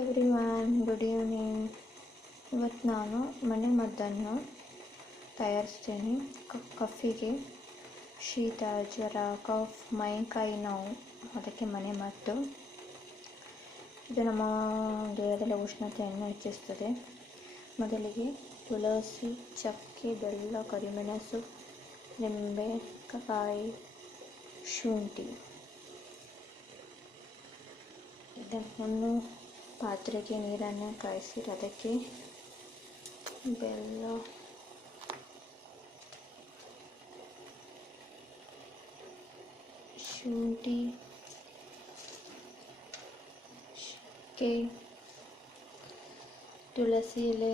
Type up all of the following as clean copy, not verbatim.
Everyone, good evening. ಇವತ್ತು ನಾನು ಮನೆ ಮದ್ದನ್ನು ತಯಾರಿಸ್ತೇನೆ. ಕಫಿಗೆ, ಶೀತ, ಜ್ವರ, ಕಫ್, ಮೈ ನೋವು, ಅದಕ್ಕೆ ಮನೆ ಮದ್ದು. ಇದು ನಮ್ಮ ದೇಹದಲ್ಲಿ ಉಷ್ಣತೆಯನ್ನು ಹೆಚ್ಚಿಸುತ್ತದೆ. ಮೊದಲಿಗೆ ತುಳಸಿ, ಚಕ್ಕೆ, ಬೆಲ್ಲ, ಕರಿಮೆಣಸು, ಲಿಂಬೆಕಾಯಿ, ಶುಂಠಿ ಇದನ್ನು ಪಾತ್ರೆಗೆ ನೀರನ್ನು ಕಾಯಿಸಿ ಅದಕ್ಕೆ ಬೆಲ್ಲ, ಶುಂಠಿ, ಚಕ್ಕೆ, ತುಳಸಿ ಎಲೆ,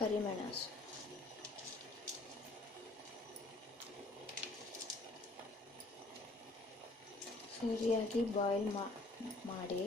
ಕರಿಮೆಣಸು ಸರಿಯಾಗಿ ಬಾಯ್ಲ್ ಮಾಡಿ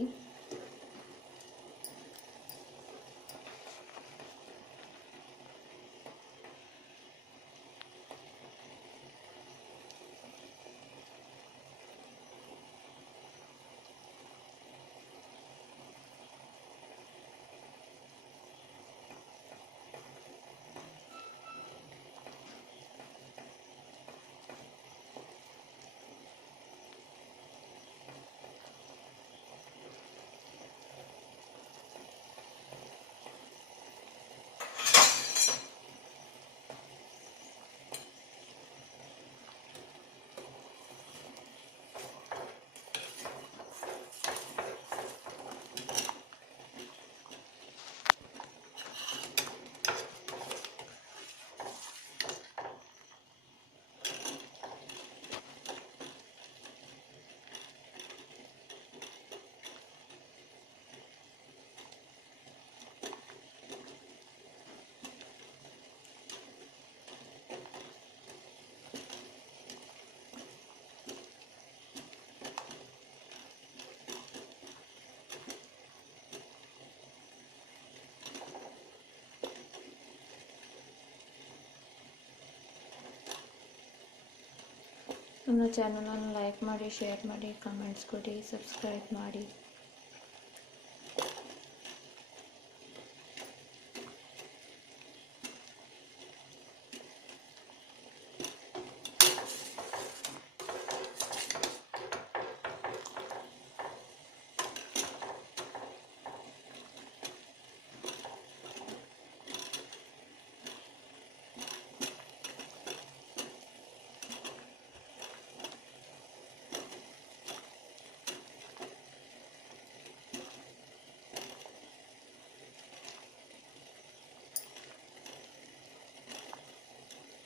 ನನ್ನ ಚಾನಲನ್ನು ಲೈಕ್ ಮಾಡಿ, ಶೇರ್ ಮಾಡಿ, ಕಮೆಂಟ್ಸ್ ಕೊಡಿ, ಸಬ್ಸ್ಕ್ರೈಬ್ ಮಾಡಿ.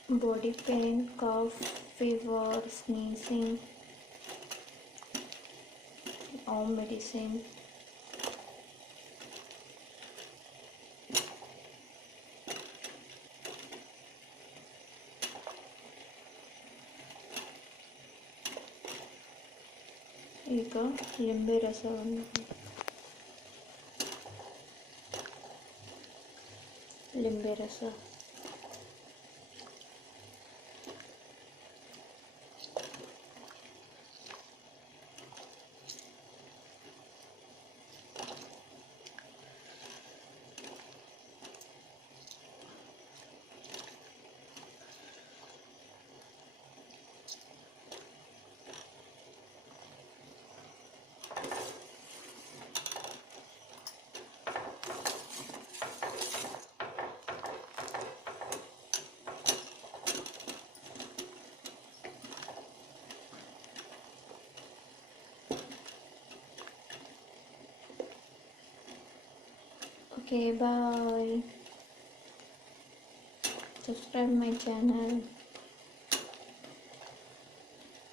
Body pain, cough, fever, sneezing, all medicine. ಈಗ ಲಿಂಬೆ ರಸವನ್ನು ಲಿಂಬೆ ರಸ Okay, bye. Subscribe my channel.